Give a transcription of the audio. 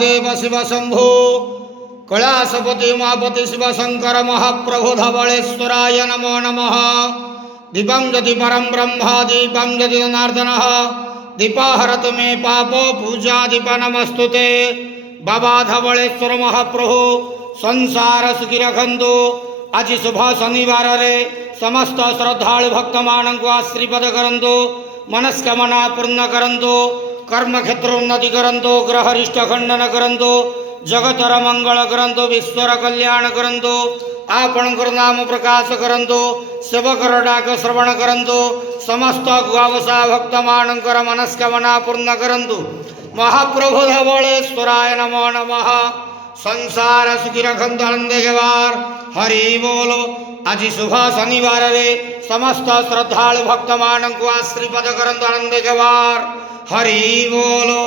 महादेव शिव शंभो कैलासपति उमापति शिव शंकर महाप्रभु धवलेश्वराय नमो नमः। दीपं ज्योति परम ब्रह्म दीपं ज्योति जनार्दन दीपाहरतु मे पापो पूजा दीप नमस्तुते। बाबा धवलेश्वर महाप्रभु संसार सुखी रखंतु। आज शुभ शनिवार रे समस्त श्रद्धालु भक्त मान को आशीर्वाद करंतु, मनस्कामना पूर्ण करंतु, कर्म क्षेत्र उन्नति करंतु, ग्रह रिष्ट खंडन करंतु, जगतर मंगल करंतु, विश्वर कल्याण करंतु, आपणकर नाम प्रकाश करंतु, सेवकर डाक श्रवण करंतु, समस्त गुआवसा भक्त मानकर मनस्कामना पूर्ण करंतु। महाप्रभु धवलेश्वराय नमो नमः। संसार सुखी रखंतु आनंद गेवार हरि बोलो। आज शुभ शनिवार रे समस्त श्रद्धालु भक्त मान को आशीर्वाद करंतु आनंद गेवार हरि बोलो।